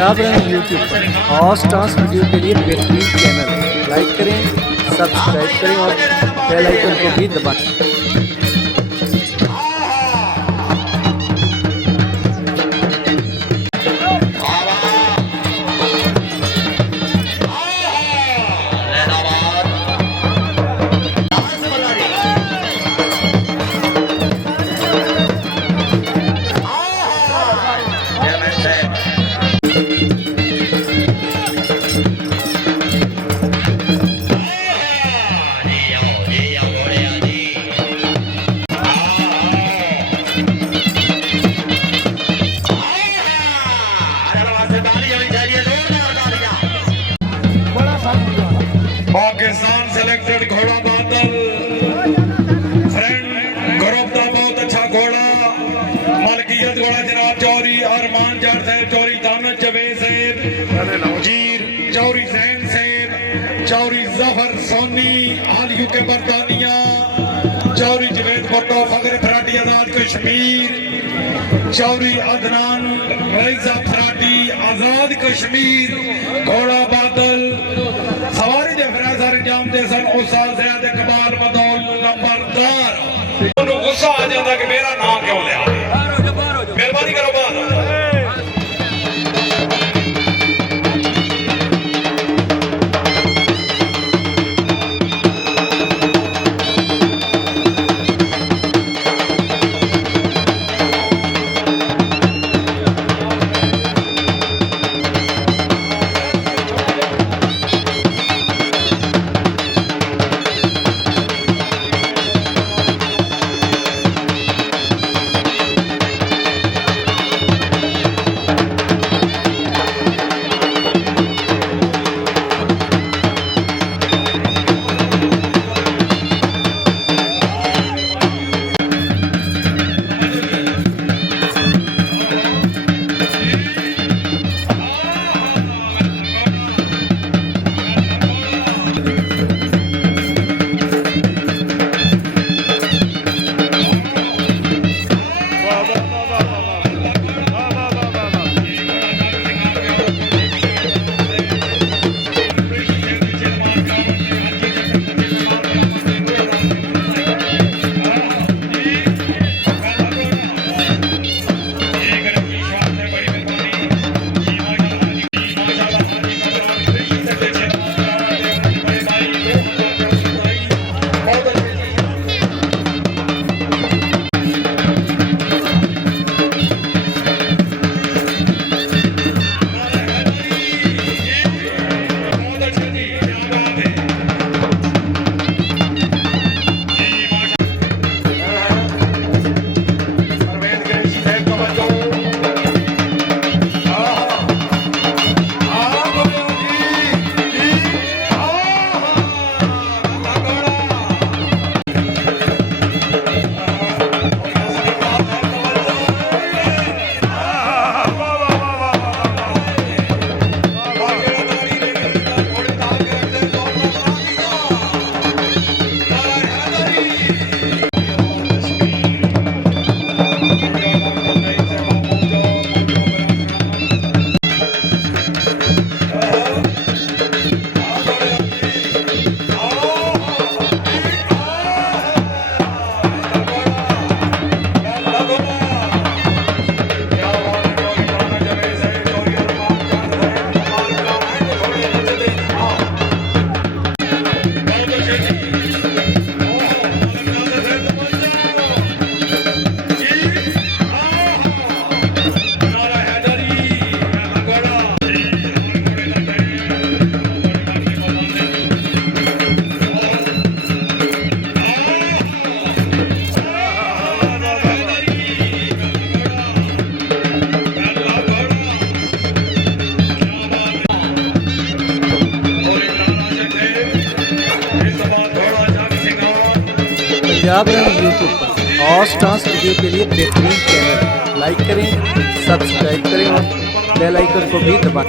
Punjab run YouTube पर और stars video के लिए बेहतरीन चैनल लाइक करें, सब्सक्राइब करें और बेल आइकन को भी दबाएं। पाकिस्तान सेलेक्टेड घोड़ा बादल फ्रेंड ग्रुप का बहुत अच्छा घोड़ा मलकियत घोड़ा जनाब चौरी अरमान जट साहब चौरी दामद जवेद साहब वजीर चौरी जैन साहब चौरी जफर सोनी आल यूके बरतानिया चौरी जवेद भट्टो फखर फराटी आजाद कश्मीर चौरी अदनान रईसा फराटी आजाद कश्मीर घोड़ा बादल सवारी दे फराजर जाम दे सन उस्ताद ज़ियाद इकबाल बदौल नंबरदार उन्हें गुस्सा आ जाता कि मेरा नाम क्यों लिया मेहरबानी करो बात पंजाब रन यूट्यूब पर और स्टार्स वीडियो के लिए बेहतरीन चैनल लाइक करें, सब्सक्राइब करें और बेल आइकन को भी दबाएं।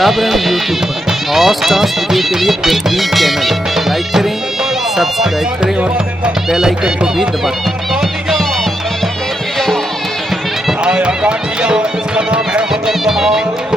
पंजाब रन यूट्यूब पर हॉट डांस वीडियो के लिए बेहतरीन चैनल। लाइक करें, सब्सक्राइब करें और बेल आइकन को भी दबाएं। आया गाठिया, इसका नाम है मदन कमाल।